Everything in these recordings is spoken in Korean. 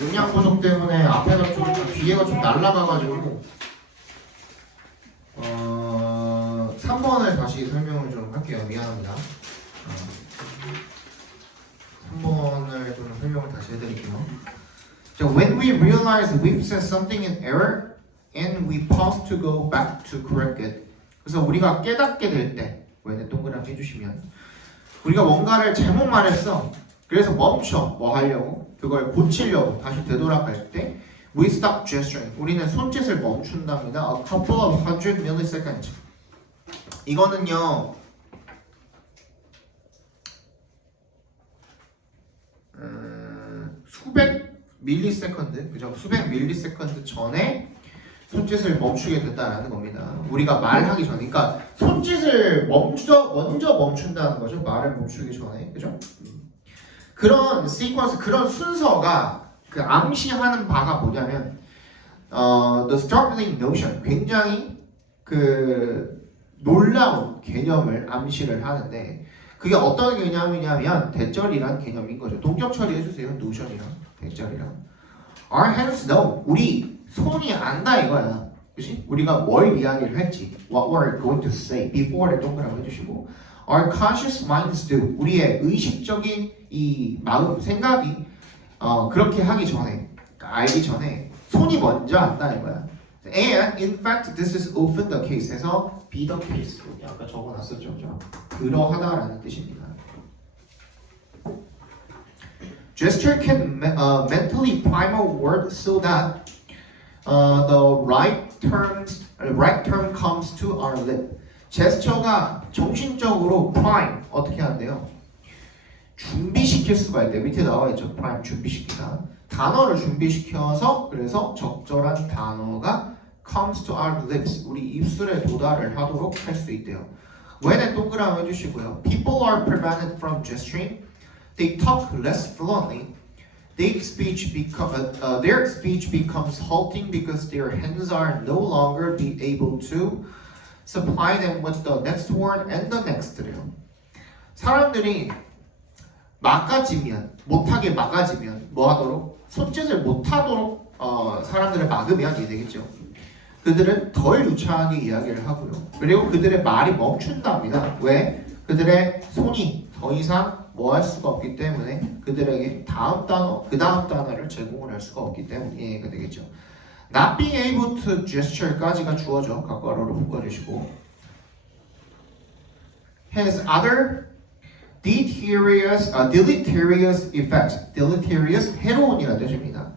용량 부족 때문에 앞에가 좀 뒤에가 좀 날라가가지고 3번을 다시 설명을 좀 할게요. 미안합니다. 3번을 좀 설명을 다시 해드릴게요. So when we realize we've said something in error and we pause to go back to correct it. 그래서 우리가 깨닫게 될 때, when에 동그라미 해주시면 우리가 뭔가를 잘못 말했어. 그래서 멈춰. 뭐 하려고? 그걸 고치려고 다시 되돌아갈 때 we stop gesturing. 우리는 손짓을 멈춘답니다. A couple of hundred milliseconds. 이거는요. 수백 밀리세컨드, 그죠? 수백 밀리세컨드 전에 손짓을 멈추게 된다는 겁니다. 우리가 말하기 전에, 그러니까 손짓을 먼저 멈춘다는 거죠. 말을 멈추기 전에, 그죠? 그런 시퀀스, 그런 순서가 그 암시하는 바가 뭐냐면, the startling notion, 굉장히 그 놀라운 개념을 암시를 하는데, 그게 어떤 개념이냐면 대절이란 개념인 거죠. 동격 처리해주세요. notion이랑 대절이랑. Our hands know. 우리 손이 안다 이거야. 그치? 우리가 뭘 이야기를 할지, what we're going to say before를 동그라미 해주시고, our conscious minds do. 우리의 의식적인 이 마음, 생각이 그렇게 하기 전에, 그러니까 알기 전에 손이 먼저 안다 이거야. And in fact, this is often the case. 해서 be the case. 여기 아까 적어놨었죠, 그러하다라는 뜻입니다. Gesture can mentally prime a word so that the right term comes to our lip. 제스처가 정신적으로 prime 어떻게 한대요? 준비시킬 수가 있대요. 밑에 나와 있죠. prime 준비시키다. 단어를 준비시켜서 그래서 적절한 단어가 comes to our lips. 우리 입술에 도달을 하도록 할 수 있대요. when에 동그라미 해주시고요. People are prevented from gesturing. They talk less fluently. Their speech becomes halting because their hands are no longer be able to supply them with the next word and the next래요. 사람들이 못하게 막아지면 뭐 하도록? 손짓을 못하도록 사람들을 막으면 이게 되겠죠. 그들은 덜 유창하게 이야기를 하고요. 그리고 그들의 말이 멈춘답니다. 왜? 그들의 손이 더 이상 뭐 할 수가 없기 때문에 그들에게 다음 단어, 그 다음 단어를 제공을 할 수가 없기 때문에 이해가 되겠죠. Not being able to gesture까지가 주어져. 각괄호로 묶어주시고 has other deleterious effects. deleterious, 해로운이라는 뜻입니다.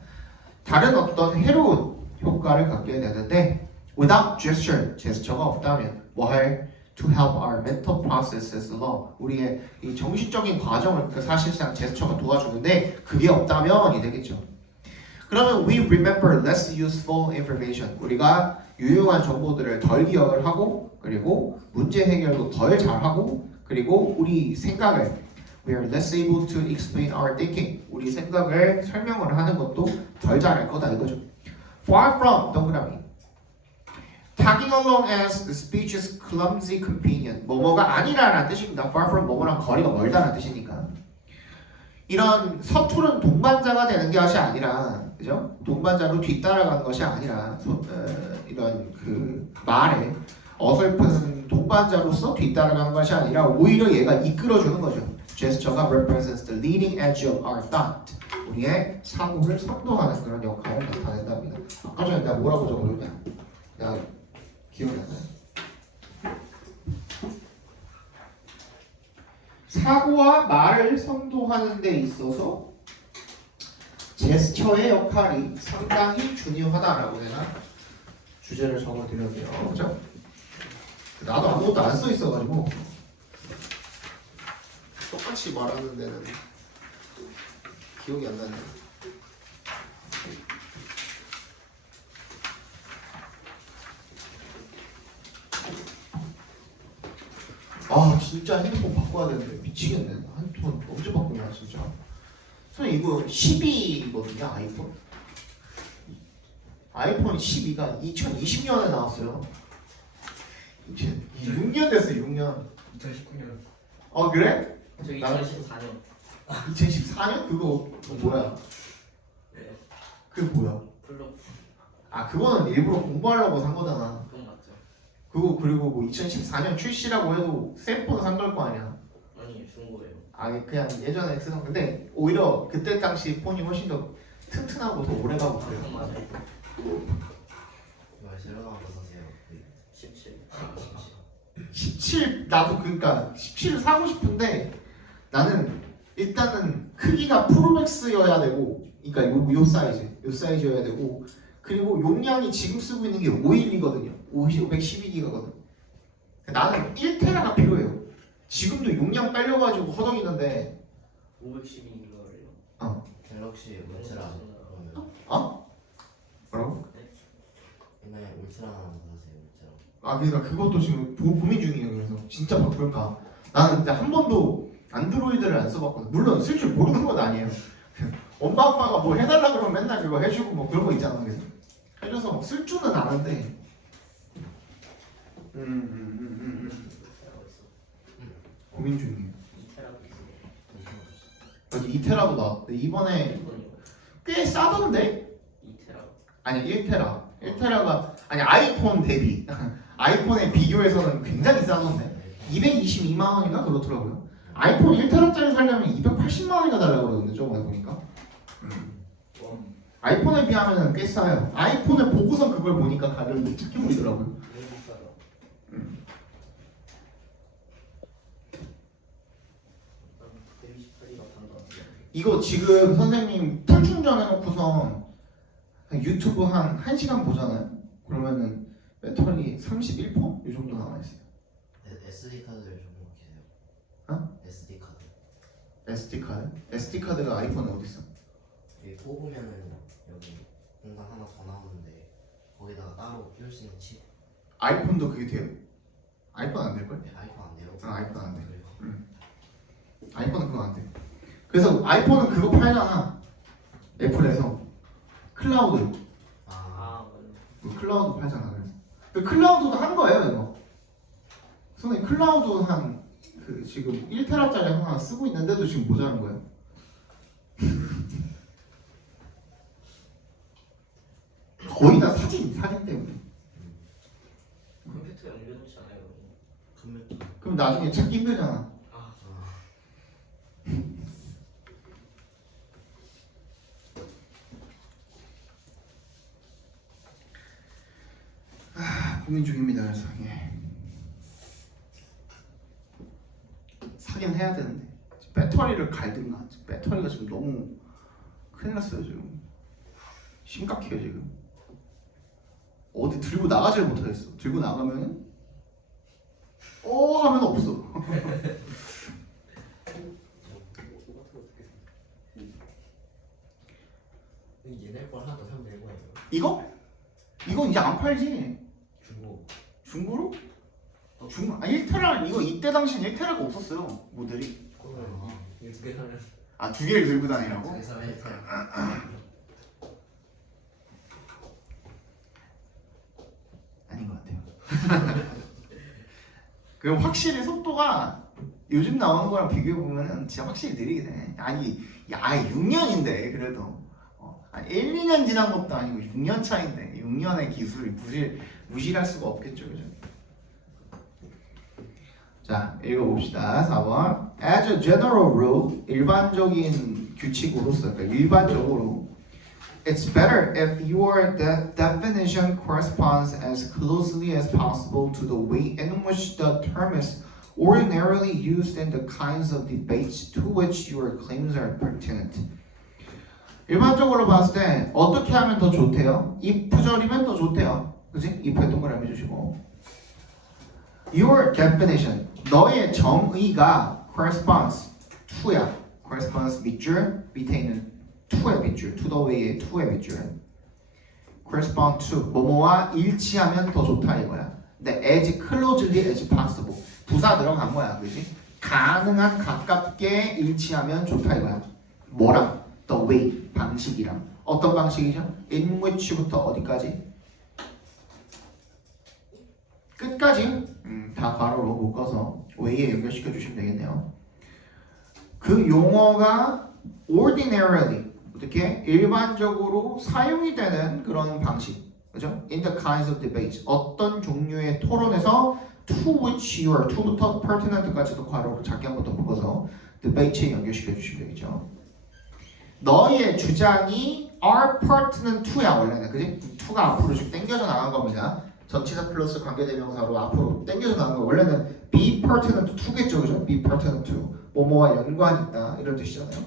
다른 어떤 해로운 효과를 갖게 되는데 without gesture, 제스처가 없다면 뭐 할? To help our mental processes along. 우리의 이 정신적인 과정을 그 사실상 제스처가 도와주는데 그게 없다면이 되겠죠. 그러면 we remember less useful information. 우리가 유용한 정보들을 덜 기억을 하고 그리고 문제 해결도 덜 잘하고 그리고 우리 생각을 we are less able to explain our thinking. 우리 생각을 설명을 하는 것도 덜 잘할 거다 이거죠. Far from 동그라미. Tagging along as the speech's clumsy companion. 뭐뭐가 아니라라는 뜻입니다. Far from 뭐뭐랑 거리가 멀다라는 뜻이니까. 이런 서투른 동반자가 되는 것이 아니라, 그죠? 동반자로 뒤따라가는 것이 아니라, 이런 그 말에 어설픈 동반자로서 뒤따라가는 것이 아니라 오히려 얘가 이끌어주는 거죠. 제스처가 represents the leading edge of our thought. 우리의 사고를 선도하는 그런 역할을 나타낸답니다. 아까 전에 내가 뭐라고 적어줬냐? 내가 기억이 안 나요. 사고와 말을 선도하는 데 있어서 제스처의 역할이 상당히 중요하다라고 내가 주제를 적어드렸네요. 그죠? 나도 아무것도 안 써 있어가지고 똑같이 말하는 데는 기억이 안 나네요. 아 진짜 핸드폰 바꿔야 되는데 미치겠네. 핸드폰 언제 바꾸냐 진짜. 저는 이거 12이거든요. 아이폰 아이폰 12가 2020년에 나왔어요. 6년 됐어요. 6년. 2019년. 그래? 저 2014년. 2014년? 그거 뭐야? 네. 그게 뭐야? 플러 그거는 일부러 공부하려고 산 거잖아. 그건 맞죠. 그거 그리고 뭐 2014년 출시라고 해도 새 폰 산 걸 거 아니야. 아니 준 거예요. 그냥 예전에 쓰던 건데 오히려 그때 당시 폰이 훨씬 더 튼튼하고 더 오래가고 그래요. 그건 맞아요. 이거 새로 나온 거 사세요. 17. 17 나도 그러니까 17을 사고 싶은데 나는 일단은 크기가 프로맥스여야 되고 그러니까 요 사이즈여야 되고 그리고 용량이 지금 쓰고 있는 게 512거든요. 512기가거든. 나는 1테라가 필요해요. 지금도 용량 딸려가지고 허덕이는데 512기가래요. 갤럭시 울트라 그러면 뭐라고? 옛날에 울트라 나온 거 사세요. 울트라. 그러니까 그것도 지금 고민 중이에요. 그래서 진짜 바꿀까? 나는 진짜 한 번도 안드로이드를 안 써봤거든. 물론 쓸 줄 모르는 건 아니에요. 엄마 아빠가 뭐 해달라 그러면 맨날 그거 해주고 뭐 그런 거 있잖아. 그래서 해줘서 뭐 쓸 줄은 아는데. 고민 중이에요. 2테라도 있어요. 맞아 2테라도 나왔대. 이번에 이번이요. 꽤 싸던데? 2테라. 아니 1테라. 1테라가 아니 아이폰 대비 아이폰에 비교해서는 굉장히 싸던데. 222만 원인가 그렇더라고요. 아이폰 1테라짜리 살려면 280만 원이나 달라고 그러는데 저번에 보니까. 아이폰에 비하면 꽤 싸요. 아이폰을 보고서 그걸 보니까 가격이 착해 보이더라고요. 너무 비싸다. 난 128기가 단가. 이거 지금 선생님 풀 충전해놓고선 유튜브 한 1시간 보잖아요. 그러면은 배터리 31%? 이 정도 남아있어요. SD 카드를 좀 넣으세요. SD 카드. SD 카드? SD 카드가 아이폰에 어디 있어? 여기 뽑으면은 여기 공간 하나 더 나오는데 거기다가 따로 끼울 수 있는 칩. 아이폰도 그게 돼요? 아이폰 안 될걸? 네, 아이폰 안 돼요. 아이폰 안 돼. 그래요. 아이폰은 그거 안 돼. 그래서 아이폰은 그거 팔잖아. 애플에서 클라우드. 맞네. 클라우드 팔잖아. 그래서 그 클라우드도 한 거예요 이거. 선생님 클라우드 한 그 지금 1테라짜리 하나 쓰고 있는데도 지금 모자란 거예요. 거의 다 사진 때문에. 컴퓨터에 옮겨놓지 않아요? 컴퓨터. 그럼 나중에 찾기 힘들잖아. 고민 중입니다. 그래서 사긴 해야 되는데 배터리를 갈든가. 배터리가 지금 너무 큰일 났어요 지금. 심각해요 지금. 어디 들고 나가질 못하겠어. 들고 나가면은 하면 없어. 얘네 걸 하나 더 사면 되는 거예요. 이거 이제 안 팔지. 중고. 중고로? 1테라 이거 이때 당시엔 1테라가 없었어요 모델이. 그러면 이게 두 개 사면. 두 개를 들고 다니라고? 두 개 사면 1테라. 아닌 것 같아요. 그 확실히 속도가 요즘 나오는 거랑 비교해 보면은 진짜 확실히 느리게 되네. 6년인데 그래도 1, 2년 지난 것도 아니고 6년 차인데 6년의 기술을 무시할 수가 없겠죠, 그죠? 자, 읽어봅시다. 4번. As a general rule, 일반적인 규칙으로서, 그러니까 일반적으로, it's better if your definition corresponds as closely as possible to the way in which the term is ordinarily used in the kinds of debates to which your claims are pertinent. 일반적으로 봤을 때 어떻게 하면 더 좋대요? if절이면 더 좋대요. 그치? if에 동그라미 주시고. Your definition, 너의 정의가 corresponds to야. corresponds 밑줄, 밑에 있는 to의 밑줄, to the way의 to의 밑줄. correspond to, 뭐뭐와 일치하면 더 좋다 이거야. 근데 as closely as possible, 부사 들어간 거야, 그지? 가능한 가깝게 일치하면 좋다 이거야. 뭐랑? The way, 방식이랑. 어떤 방식이죠? in which부터 어디까지? 끝까지 다 괄호로 묶어서 way에 연결시켜 주시면 되겠네요. 그 용어가 ordinarily 어떻게 일반적으로 사용이 되는 그런 방식, 그죠? In the kinds of debates 어떤 종류의 토론에서 to which you are to부터 pertinent까지도 괄호로 작게 한 번 더 묶어서 debate에 연결시켜 주시면 되겠죠. 너의 주장이 are pertinent to야 원래는, 그지? to가 앞으로 지금 당겨져 나간 겁니다. 전치사 플러스 관계대명사로 앞으로 당겨져 나간 거 원래는 be pertinent to겠죠, 그죠? be pertinent to 뭐뭐와 연관이 있다 이런 뜻이잖아요,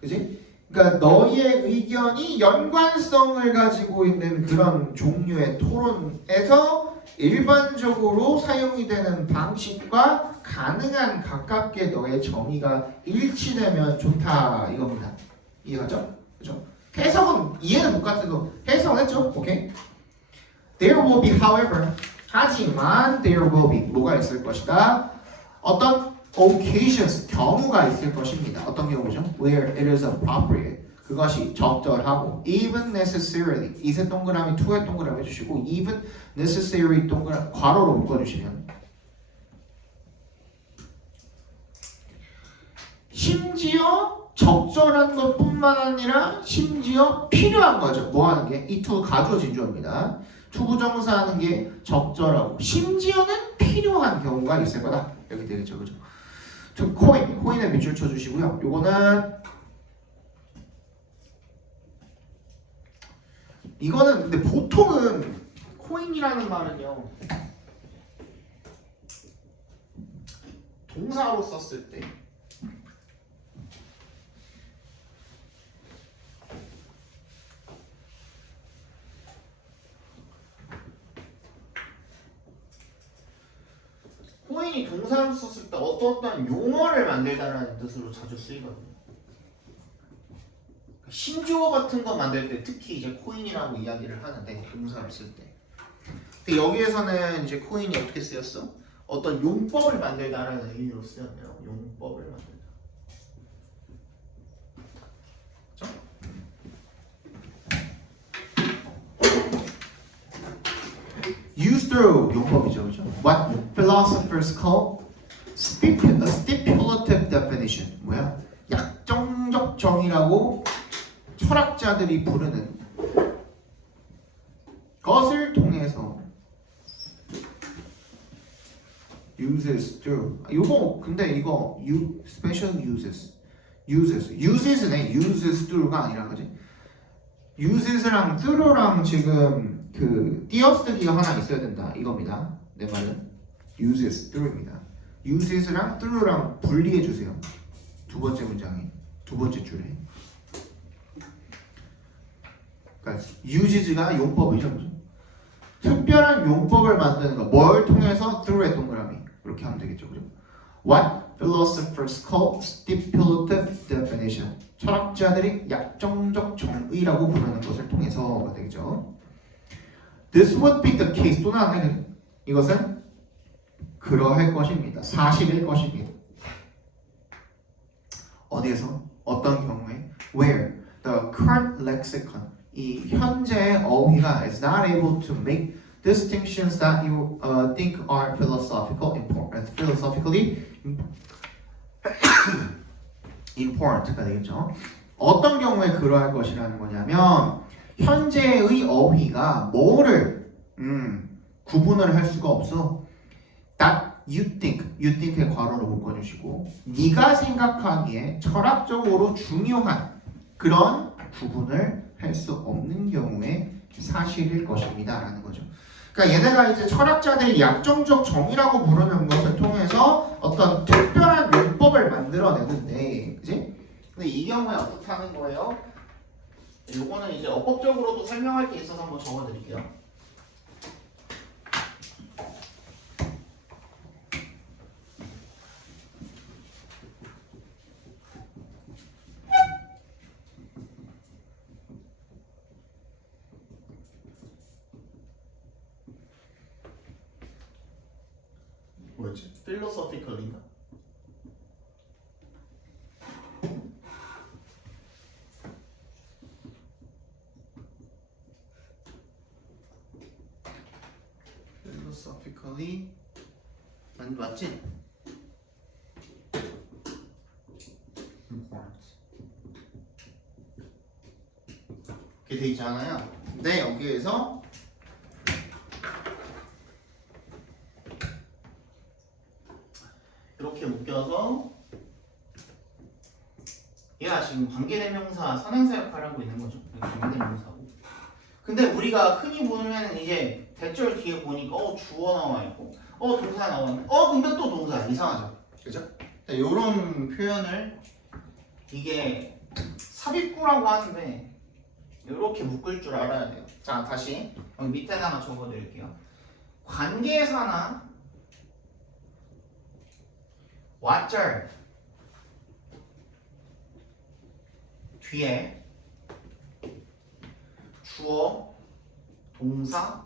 그지? 그러니까 너의 의견이 연관성을 가지고 있는 그런 종류의 토론에서 일반적으로 사용이 되는 방식과 가능한 가깝게 너의 정의가 일치되면 좋다 이겁니다. 이해가죠? 그죠? 해석은 이해는 못 같아도 해석은 했죠? 오케이? There will be, however, 하지만 there will be 뭐가 있을 것이다. 어떤 occasions 경우가 있을 것입니다. 어떤 경우죠? Where it is appropriate 그것이 적절하고 even necessarily 이세 동그라미 to에 동그라미 해주시고 even necessary 동그라미 괄호로 묶어주시면 심지어 적절한 것뿐만 아니라 심지어 필요한 거죠. 뭐 하는 게? 이 to 가주어 진주어입니다. 투부정사 하는 게 적절하고 심지어는 필요한 경우가 있을 거다. 이렇게 되겠죠, 그죠? 저 코인에 밑줄 쳐주시고요. 이거는 근데 보통은 코인이라는 말은요 동사로 썼을 때 코인이 동사로 썼을 때 어떤 용어를 만들다라는 뜻으로 자주 쓰이거든요. 신조어 같은 거 만들 때 특히 이제 코인이라고 이야기를 하는데 동사를 쓸 때. 근데 여기에서는 이제 코인이 어떻게 쓰였어? 어떤 용법을 만들다라는 의미로 쓰였네요. 용법을 만들다. 그렇죠? Use through 용법이죠, 그렇죠? What philosophers call stipulative definition. 뭐야? 약정적 정의라고 철학자들이 부르는 것을 통해서 uses through. 이거 근데 이거 special uses네. uses through가 아니라 그지? uses랑 through랑 지금 그 띄어쓰기가 하나 있어야 된다 이겁니다. 내 말은 uses through입니다. uses랑 through랑 분리해 주세요. 두 번째 문장에 두 번째 줄에. 그러니까 uses가 용법이죠, 그죠? 특별한 용법을 만드는 거, 뭘 통해서 through의 동그라미 이렇게 하면 되겠죠, 그죠? What philosophers call stipulative definition. 철학자들이 약정적 정의라고 부르는 것을 통해서가 되겠죠. This would be the case. 또 나왔네. 이것은 그러할 것입니다. 사실일 것입니다. 어디에서? 어떤 경우에? Where the current lexicon 이 현재의 어휘가 is not able to make distinctions that you think are philosophically important가 되겠죠. 어떤 경우에 그러할 것이라는 거냐면 현재의 어휘가 뭐를 구분을 할 수가 없어. That you think의 괄호로 묶어주시고 네가 생각하기에 철학적으로 중요한 그런 구분을 할 수 없는 경우에 사실일 것입니다 라는 거죠. 그러니까 얘네가 이제 철학자들이 약정적 정의라고 부르는 것을 통해서 어떤 특별한 용법을 만들어내는데, 그지? 근데 이 경우에 어떻게 하는 거예요? 요거는 이제 어법적으로도 설명할 게 있어서 한번 적어드릴게요. 뭐였지? philosophical인가? philosophically 맞지? 이렇게 돼 있잖아요. 근데 여기에서 이렇게 묶여서 얘가 지금 관계대명사 선행사 역할을 하고 있는 거죠. 관계대명사고. 근데 우리가 흔히 보면 이제 대절 뒤에 보니까 주어 나와 있고 동사 나와 있고 근데 또 동사 이상하죠. 그죠? 이런 표현을 이게 삽입구라고 하는데 이렇게 묶을 줄 알아야 돼요. 자, 다시 여기 밑에다가 적어드릴게요. 관계사나 왓절 뒤에 주어, 동사,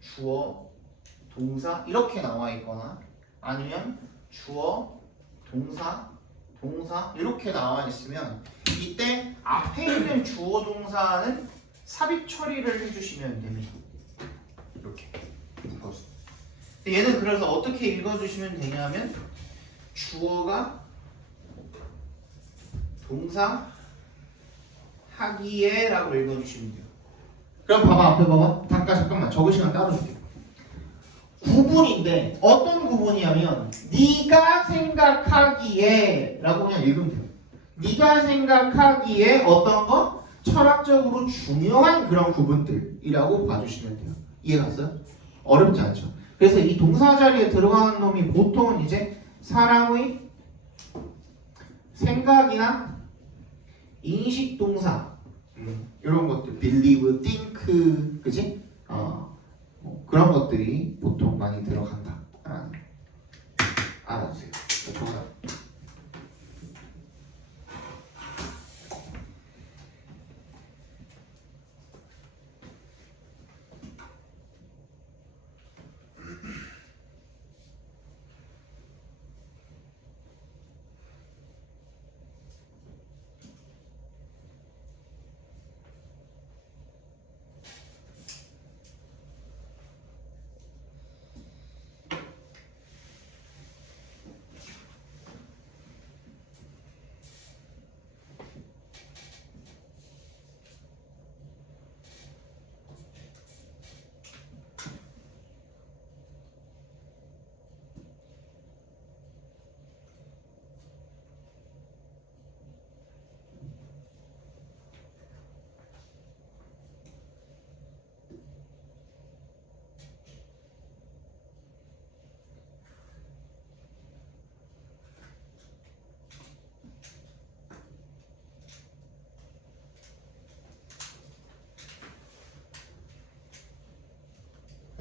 주어, 동사 이렇게 나와 있거나 아니면 주어, 동사, 동사 이렇게 나와 있으면 이때 앞에 있는 주어 동사는 삽입 처리를 해주시면 됩니다. 이렇게. 얘는 그래서 어떻게 읽어주시면 되냐면 주어가 동사 하기에 라고 읽어주시면 돼요. 그럼 봐봐 앞에 봐봐. 잠깐만 적으시면 따로 줄게요. 구분인데 어떤 구분이냐면 네가 생각하기에 라고 그냥 읽으면 돼요. 네가 생각하기에 어떤 거? 철학적으로 중요한 그런 구분들이라고 봐주시면 돼요. 이해갔어요? 어렵지 않죠? 그래서 이 동사 자리에 들어가는 놈이 보통은 이제 사람의 생각이나 인식 동사 이런 것들 believe, think 그지? 뭐 그런 것들이 보통 많이 들어간다. 알아주세요. 동사.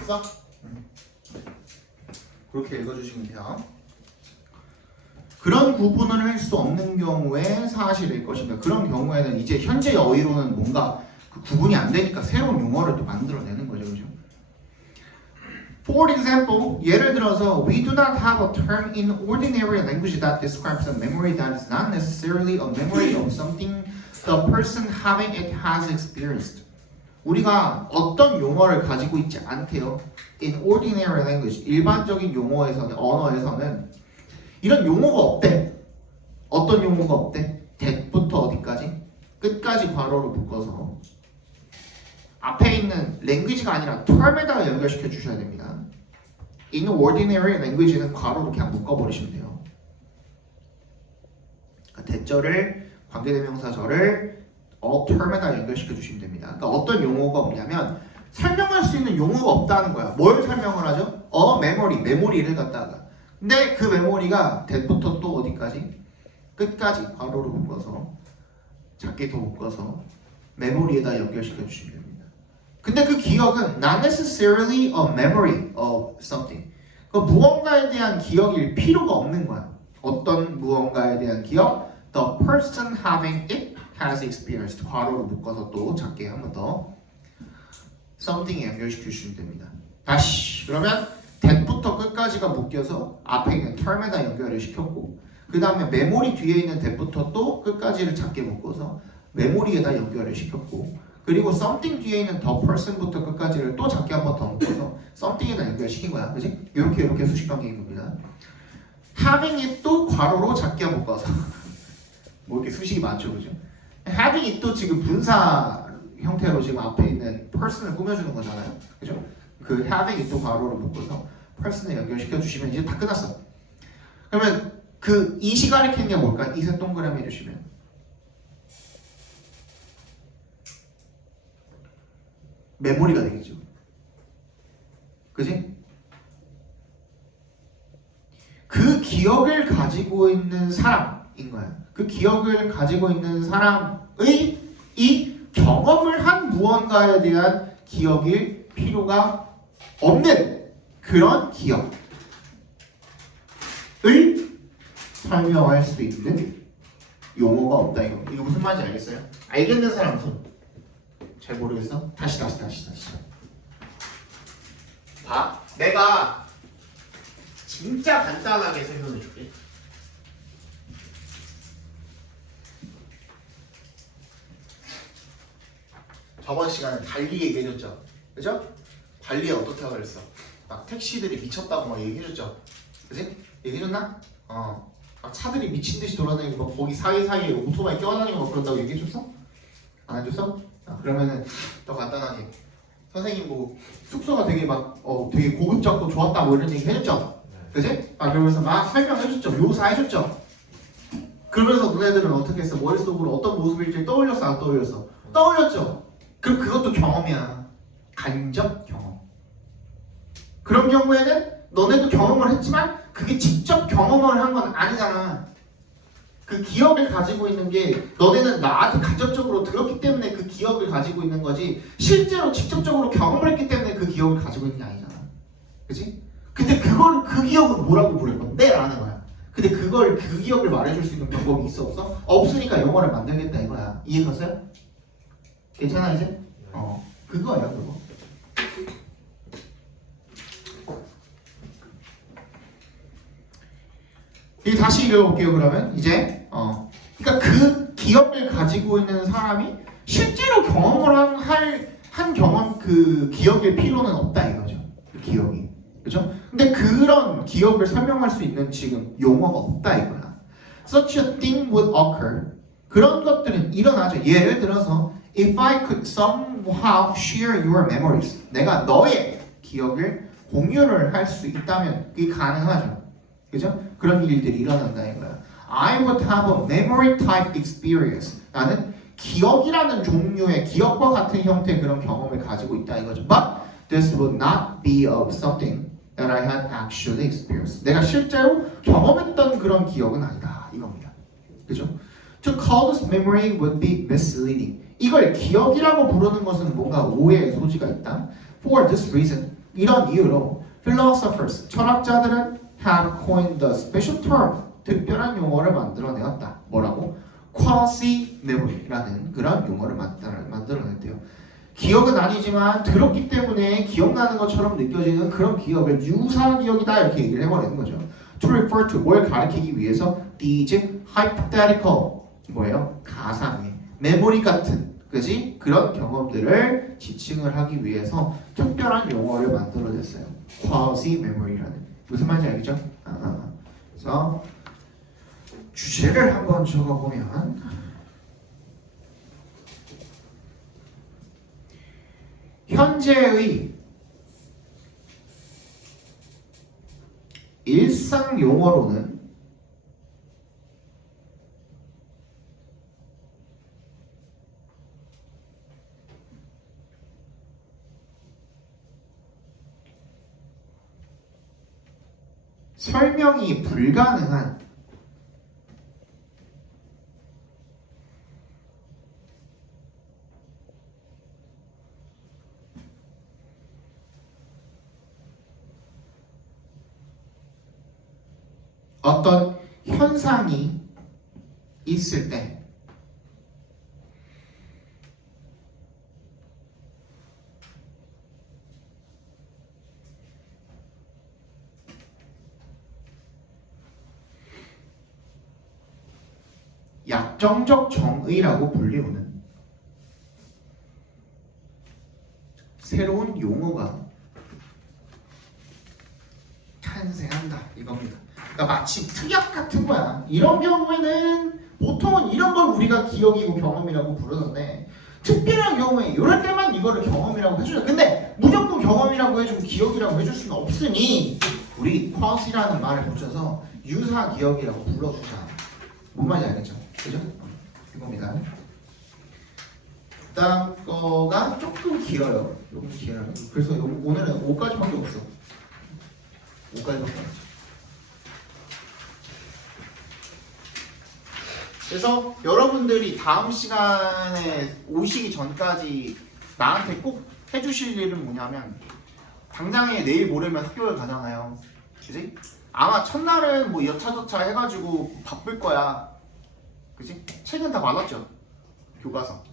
됐어? 그렇게 읽어주시면 돼요. 그런 구분을 할 수 없는 경우에 사실일 것입니다. 그런 경우에는 이제 현재 어휘로는 뭔가 그 구분이 안 되니까 새로운 용어를 또 만들어내는 거죠, 그죠? For example, 예를 들어서 we do not have a term in ordinary language that describes a memory that is not necessarily a memory of something the person having it has experienced. 우리가 어떤 용어를 가지고 있지 않대요. In ordinary language, 일반적인 용어에서는 언어에서는 이런 용어가 없대. 어떤 용어가 없대? that부터 어디까지? 끝까지 괄호로 묶어서 앞에 있는 language가 아니라 term에다가 연결시켜 주셔야 됩니다. In ordinary language는 괄호로 그냥 묶어버리시면 돼요. 그러니까 대절을 관계대명사절을 term에다 연결시켜 주시면 됩니다. 그러니까 어떤 용어가 없냐면 설명할 수 있는 용어가 없다는 거야. 뭘 설명을 하죠? 메모리를 갖다가. 근데 그 메모리가 that부터 또 어디까지? 끝까지 괄호로 묶어서 작게 더 묶어서 메모리에다 연결시켜 주시면 됩니다. 근데 그 기억은 not necessarily a memory of something. 그 무언가에 대한 기억일 필요가 없는 거야. 어떤 무언가에 대한 기억? The person having it has experienced. 괄호로 묶어서 또 작게 한 번 더 something에 연결시켜 주시면 됩니다. 다시 그러면 that부터 끝까지가 묶여서 앞에 있는 term에다 연결을 시켰고 그 다음에 메모리 뒤에 있는 that부터 또 끝까지를 작게 묶어서 메모리에다 연결을 시켰고 그리고 something 뒤에 있는 the person부터 끝까지를 또 작게 한 번 더 묶어서 something에다 연결시킨 거야, 그지? 이렇게 수식 관계인 겁니다. having it도 괄호로 작게 묶어서 뭐 이렇게 수식이 많죠, 그죠? having it도 지금 분사 형태로 지금 앞에 있는 person을 꾸며주는 거잖아요, 그죠? 그 having it도 괄호로 묶어서 person에 연결시켜 주시면 이제 다 끝났어. 그러면 그 이시 가리키는 게 뭘까? 이색 동그라미 해주시면 메모리가 되겠죠, 그지? 그 기억을 가지고 있는 사람인 거야. 그 기억을 가지고 있는 사람의 이 경험을 한 무언가에 대한 기억일 필요가 없는 그런 기억을 설명할 수 있는 용어가 없다 이거. 이거 무슨 말인지 알겠어요? 알겠는 사람 손. 잘 모르겠어? 다시. 봐. 내가 진짜 간단하게 설명해 줄게. 저번 시간에 달리 얘기해줬죠, 그죠? 달리에 어떻다고 그랬어? 막 택시들이 미쳤다고 막 얘기해줬죠, 그지? 얘기해줬나? 막 차들이 미친 듯이 돌아다니고 막 거기 사이사이에 오토바이 껴다니고 막 그런다고 얘기해줬어? 안 해줬어? 그러면은 더 간단하게 선생님 뭐 숙소가 되게 막 되게 고급졌고 좋았다 뭐 이런 얘기 해줬죠, 그지? 그러면서 막 설명해줬죠, 묘사해줬죠. 그러면서 너네들은 어떻게 했어? 머릿속으로 어떤 모습일지 떠올렸어, 안 떠올렸어? 떠올렸죠. 그럼 그것도 경험이야. 간접 경험. 그런 경우에는 너네도 경험을 했지만 그게 직접 경험을 한 건 아니잖아. 그 기억을 가지고 있는 게 너네는 나한테 간접적으로 들었기 때문에 그 기억을 가지고 있는 거지 실제로 직접적으로 경험을 했기 때문에 그 기억을 가지고 있는 게 아니잖아, 그치? 근데 그걸 그 기억을 뭐라고 부를 건데? 라는 거야. 근데 그걸 그 기억을 말해줄 수 있는 방법이 있어 없어? 없으니까 영어를 만들겠다 이거야. 이해갔어요? 괜찮아 이제? 그거예요, 그거. 다시 읽어볼게요. 그러면 이제 그러니까 그 기억을 가지고 있는 사람이 실제로 경험을 한 경험 그 기억의 필요는 없다 이거죠. 그 기억이, 그렇죠? 근데 그런 기억을 설명할 수 있는 지금 용어가 없다 이거야. Such a thing would occur. 그런 것들은 일어나죠. 예를 들어서 If I could somehow share your memories. 내가 너의 기억을 공유를 할 수 있다면 그게 가능하죠. 그죠? 그런 일들이 일어난다 이거야. I would have a memory type experience. 나는 기억이라는 종류의 기억과 같은 형태의 그런 경험을 가지고 있다 이거죠. But this would not be of something that I had actually experienced. 내가 실제로 경험했던 그런 기억은 아니다 이겁니다. 그죠? To call this memory would be misleading. 이걸 기억이라고 부르는 것은 뭔가 오해의 소지가 있다. For this reason, 이런 이유로 philosophers, 철학자들은 have coined the special term, 특별한 용어를 만들어내었다. 뭐라고? quasi-memory라는 그런 용어를 만들어냈대요. 기억은 아니지만 들었기 때문에 기억나는 것처럼 느껴지는 그런 기억을 유사 기억이다 이렇게 얘기를 해버리는 거죠. To refer to, 뭘 가리키기 위해서 these hypothetical, 뭐예요? 가상의 메모리 같은, 그지? 그런 경험들을 지칭을 하기 위해서 특별한 용어를 만들어냈어요. quasi-memory라는. 무슨 말인지 알겠죠? 그래서 주제를 한번 적어보면 현재의 일상 용어로는 설명이 불가능한 어떤 현상이 있을 때 약정적 정의라고 불리우는 새로운 용어가 탄생한다 이겁니다. 그러니까 마치 특약 같은 거야. 이런 경우에는 보통은 이런 걸 우리가 기억이고 경험이라고 부르는데 특별한 경우에 이럴 때만 이거를 경험이라고 해주죠. 근데 무조건 경험이라고 해주고 기억이라고 해줄 수는 없으니 우리 쿼스라는 말을 붙여서 유사 기억이라고 불러주자. 뭔 말인지 알겠죠? 그죠? 이겁니다. 다음 거가 조금 길어요. 조금 길어요. 그래서 오늘은 5까지밖에 없어. 5까지밖에 없어. 그래서 여러분들이 다음 시간에 오시기 전까지 나한테 꼭 해주실 일은 뭐냐면 당장에 내일 모레면 학교를 가잖아요. 그지? 아마 첫날은 뭐 여차저차 해가지고 바쁠 거야. 그지? 책은 다 받았죠? 교과서.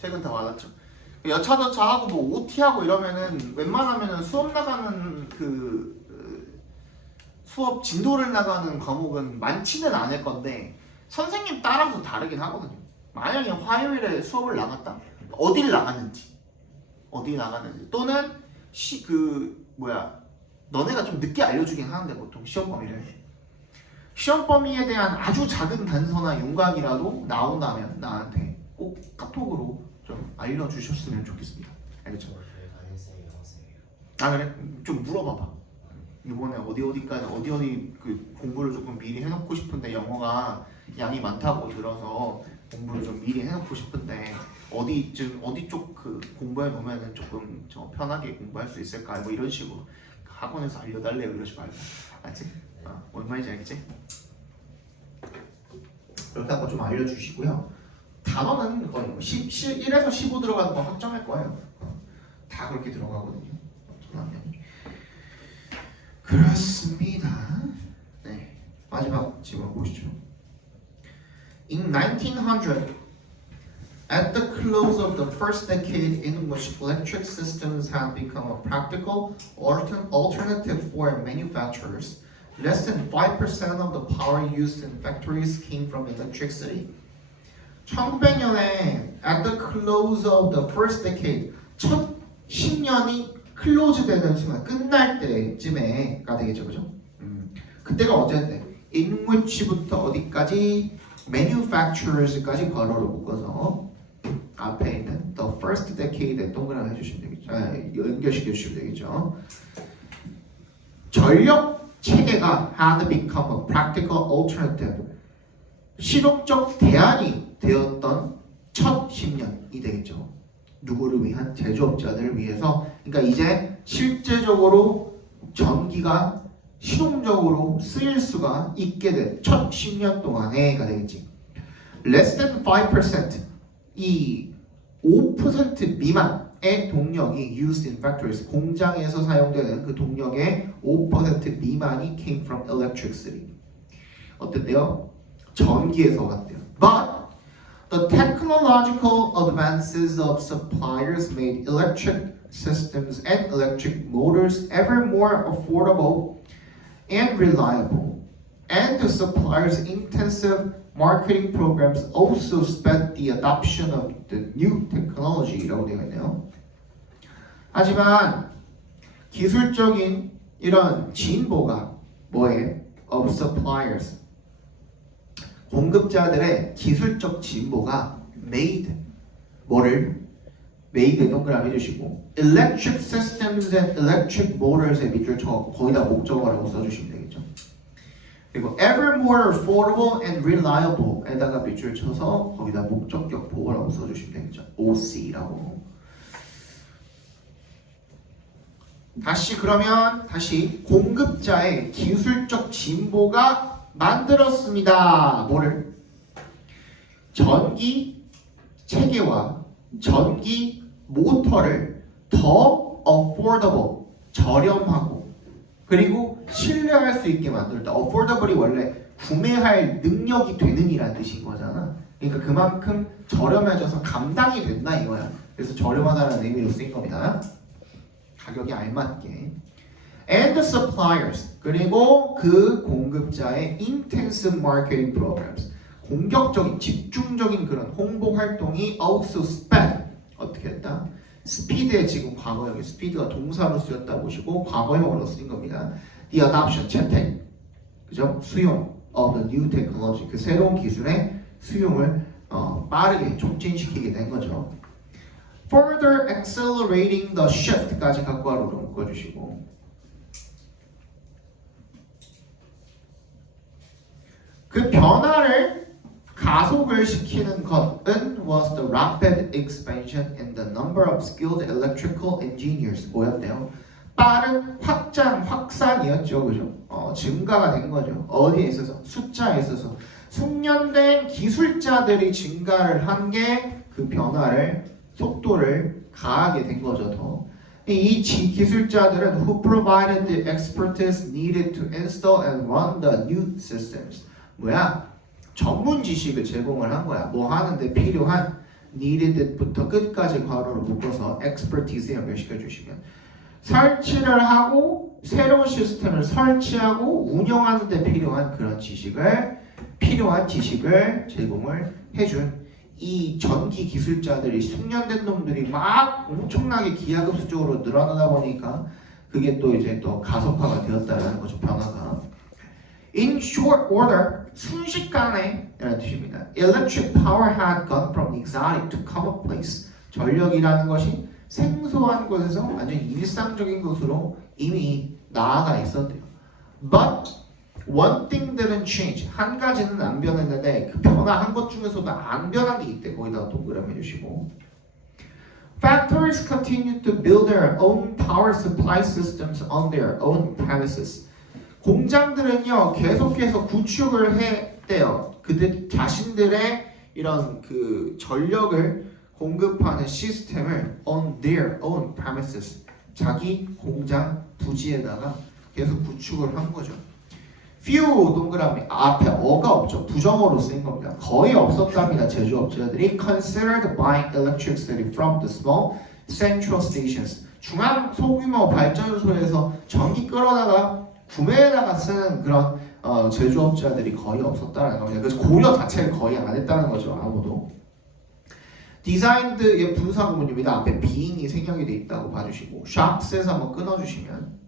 책은 다 받았죠? 여차저차 하고 뭐 OT하고 이러면은 웬만하면은 수업 나가는 수업 진도를 나가는 과목은 많지는 않을 건데 선생님 따라서 다르긴 하거든요. 만약에 화요일에 수업을 나갔다. 어딜 나갔는지 또는 너네가 좀 늦게 알려주긴 하는데 보통 시험 범위에 대한 아주 작은 단서나 윤곽이라도 나온다면 나한테 꼭 카톡으로 좀 알려주셨으면 좋겠습니다. 알겠죠? 저희 담임쌤이 영어쌤이에요. 아 그래? 좀 물어봐봐. 이번에 어디까지 어디 그 공부를 조금 미리 해놓고 싶은데 영어가 양이 많다고 들어서 공부를 좀 미리 해놓고 싶은데 어디 쪽 그 공부해 놓으면은 조금 편하게 공부할 수 있을까? 뭐 이런 식으로 학원에서 알려달래요. 이러지 말고, 알지? 뭔 말인지 알겠지? 그렇게 한번 좀 알려주시고요. 단어는 거의 1에서 15 들어가는 거 확정할 거예요. 다 그렇게 들어가거든요. 전화면이. 그렇습니다. 네, 마지막 질문 보시죠. In 1900, at the close of the first decade in which electric systems had become a practical alternative for manufacturers, less than 5% of the power used in factories came from electricity. 1900년에 at the close of the first decade, 첫 10년이 클로즈 되는 순간, 끝날 때쯤에가 되겠죠, 그죠? 그때가 언제인데? in which부터 어디까지? manufacturers까지 괄호로 묶어서 앞에 있는 the first decade에 동그라미 해주시면 되겠죠. 연결시켜 주시면 되겠죠. 전력 체계가 had become a practical alternative. 실용적 대안이 되었던 첫 10년이 되겠죠. 누구를 위한? 제조업자들을 위해서. 그러니까 이제 실제적으로 전기가 실용적으로 쓰일 수가 있게 된 첫 10년 동안에가 되겠지. Less than 5%, 이 5% 미만의 동력이 used in factories, 공장에서 사용되는 그 동력의 5% 미만이 came from electricity. 어땠대요? 전기에서 왔대요. But the technological advances of suppliers made electric systems and electric motors ever more affordable and reliable. And the suppliers' intensive marketing programs also sped the adoption of the new technology라고 되어 있네요. 하지만 기술적인 이런 진보가 뭐에? of suppliers, 공급자들의 기술적 진보가 made 뭐를? made 동그라미 해주시고 electric systems and electric motors에 밑줄 쳐 거기다 목적어라고 써주시면 되겠죠. 그리고 ever more affordable and reliable 에다가 밑줄 쳐서 거기다 목적격 보호라고 써주시면 되겠죠. OC라고. 다시 공급자의 기술적 진보가 만들었습니다. 뭐를? 전기 체계와 전기 모터를 더 affordable, 저렴하고 그리고 신뢰할 수 있게 만들었다. affordable이 원래 구매할 능력이 되는 이란 뜻인 거잖아. 그러니까 그만큼 저렴해져서 감당이 된다 이거야. 그래서 저렴하다는 의미로 쓰인 겁니다. 가격에 알맞게. And the suppliers, 그리고 그 공급자의 intensive marketing programs, 공격적인 집중적인 그런 홍보 활동이 also sped, 어떻게 했다? 스피드에 지금 과거형이 스피드가 동사로 쓰였다 보시고 과거형으로 쓰인 겁니다. the adoption, 채택, 그죠? 수용 of the new technology, 그 새로운 기술의 수용을 빠르게 촉진시키게 된 거죠. Further accelerating the shift까지 갖고 와로 묶어주시고 그 변화를 가속을 시키는 것은 was the rapid expansion in the number of skilled electrical engineers. 뭐였대요? 빠른 확산이었죠, 그죠? 증가가 된 거죠. 어디에 있어서? 숫자에 있어서 숙련된 기술자들이 증가를 한 게 그 변화를 속도를 가하게 된 거죠. 더. 이 기술자들은 who provided the expertise needed to install and run the new systems. 뭐야? 전문 지식을 제공을 한 거야. 뭐 하는데 필요한 needed부터 끝까지 괄호로 묶어서 expertise에 연결시켜 주시면 설치를 하고 새로운 시스템을 설치하고 운영하는 데 필요한 그런 필요한 지식을 제공을 해준 이 전기 기술자들이 숙련된 놈들이 막 엄청나게 기하급수적으로 늘어나다 보니까 그게 또 이제 또 가속화가 되었다라는 거죠. 변화가. In short order, 순식간에 라는 뜻입니다. Electric power had gone from exotic to commonplace. 전력이라는 것이 생소한 곳에서 완전히 일상적인 곳으로 이미 나아가 있었대요. But one thing didn't change. 한 가지는 안 변했는데 그 변화한 것 중에서도 안 변한 게 있대. 거기다가 동그라미 해주시고. Factories continued to build their own power supply systems on their own premises. 공장들은요 계속해서 구축을 했대요. 그들 자신들의 이런 그 전력을 공급하는 시스템을 on their own premises, 자기 공장 부지에다가 계속 구축을 한 거죠. few 동그라미 앞에 어가 없죠. 부정어로 쓰인 겁니다. 거의 없었답니다. 제조업자들이 considered buying electricity from the small central stations. 중앙 소규모 발전소에서 전기 끌어다가 구매에다가 쓰는 그런 제조업자들이 거의 없었다는 겁니다. 그래서 고려 자체를 거의 안 했다는 거죠. 아무도. 디자인드의 분사 구문입니다. 앞에 being이 생략이 돼 있다고 봐주시고 shops에서 한번 끊어주시면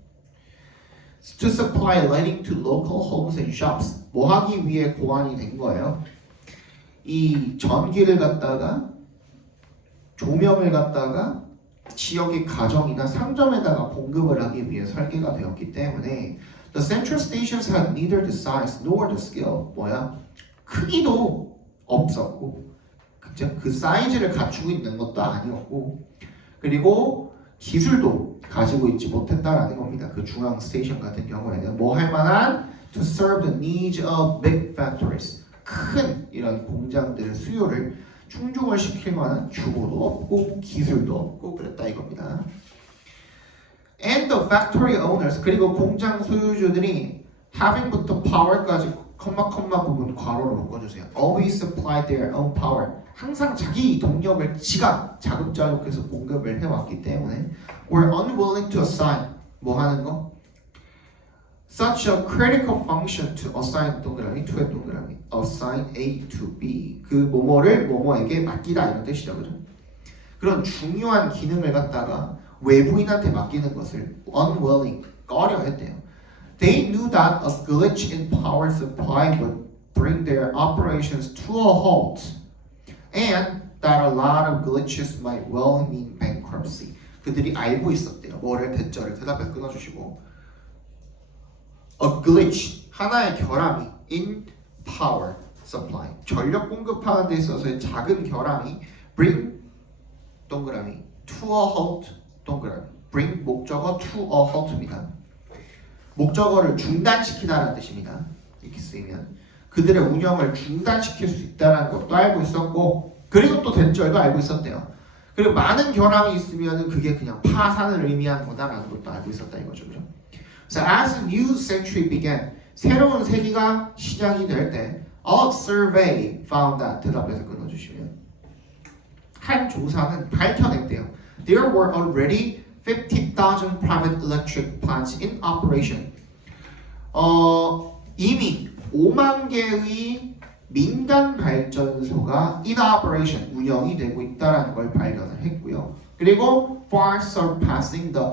to supply lighting to local homes and shops. 뭐 하기 위해 고안이 된 거예요. 이 전기를 갖다가 조명을 갖다가 지역의 가정이나 상점에다가 공급을 하기 위해 설계가 되었기 때문에 the central stations had neither the size nor the scale. 뭐야? 크기도 없었고 그죠? 그 사이즈를 갖추고 있는 것도 아니었고 그리고 기술도 가지고 있지 못했다라는 겁니다. 그 중앙 스테이션 같은 경우에는 뭐 할 만한 to serve the needs of big factories. 큰 이런 공장들의 수요를 충족을 시킬 만한 주고도 없고 기술도 없고 그랬다 이겁니다. And the factory owners 그리고 공장 소유주들이 having부터 power까지 컴마 부분 괄호로 묶어주세요. Always supplied their own power. 항상 자기 동력을 지가 자급자족해서 공급을 해왔기 때문에 were unwilling to assign 뭐 하는 거? Such a critical function to assign 동그라미 to의 동그라미 assign A to B 그 뭐뭐를 뭐뭐에게 맡기다 이런 뜻이죠, 그죠? 그런 중요한 기능을 갖다가 외부인한테 맡기는 것을 unwilling 꺼려했대요. They knew that a glitch in power supply would bring their operations to a halt, and that a lot of glitches might well mean bankruptcy. 그들이 알고 있었대요. 뭐를 대절을 대답해서 끊어주시고. A glitch 하나의 결함이 in power supply 전력 공급하는 데 있어서의 작은 결함이 bring 동그라미 to a halt 동그라미 bring 목적어 to a halt입니다. 목적어를 중단시키다라는 뜻입니다. 이렇게 쓰이면 그들의 운영을 중단시킬 수 있다는 것도 알고 있었고 그리고 또 대절도 알고 있었대요. 그리고 많은 결함이 있으면 그게 그냥 파산을 의미하는 거다라는 것도 알고 있었다 이거죠. 그죠? So as the new century began 새로운 세기가 시작이 될 때 a survey found that 대답해서 끊어주시면 한 조사는 밝혀냈대요. There were already 50,000 private electric plants in operation. 이미 5만 개의 민간 발전소가 in operation 운영이 되고 있다라는 걸 발견을 했고요. 그리고 far surpassing the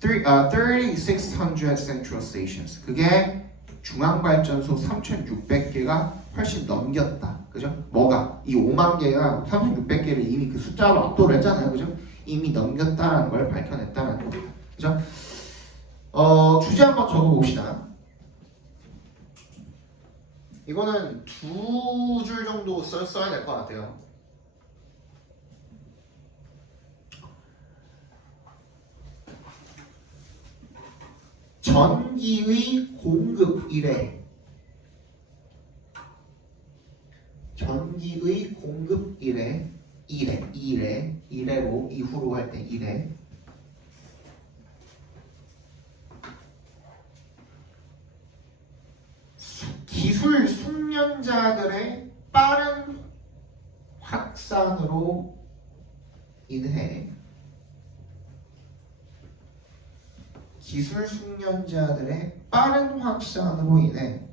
3600 central stations. 그게 중앙발전소 3600개가 훨씬 넘겼다. 그죠? 뭐가? 이 5만 개가 3600개를 이미 그 숫자로 압도를 했잖아요. 그죠? 이미 넘겼다라는 걸 밝혀냈다라는 겁니다. 그죠? 주제 한번 적어봅시다. 이거는 2줄 정도 써야 될 것 같아요. 전기의 공급 이래. 전기의 공급 이래로 이후로 할 때 이래. 기술 숙련자들의 빠른 확산으로 인해 기술 숙련자들의 빠른 확산으로 인해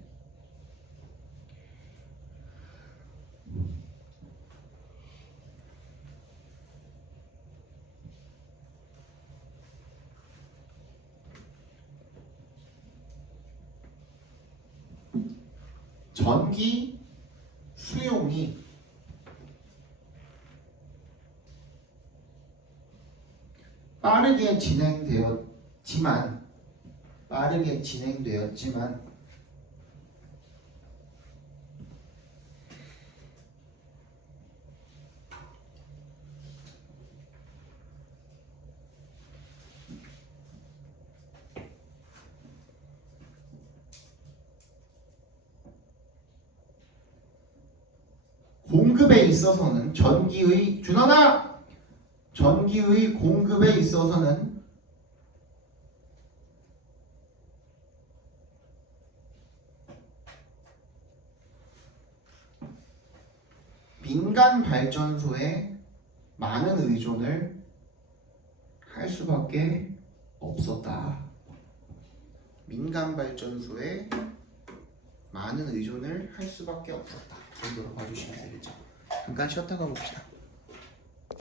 전기 수용이 빠르게 진행되었지만 공급에 있어서는 전기의 공급에 있어서는 민간 발전소에 많은 의존을 할 수밖에 없었다. 민간 발전소에 많은 의존을 할 수밖에 없었다. 정도로 봐주시면 되겠죠. 잠깐 쉬었다가 봅시다.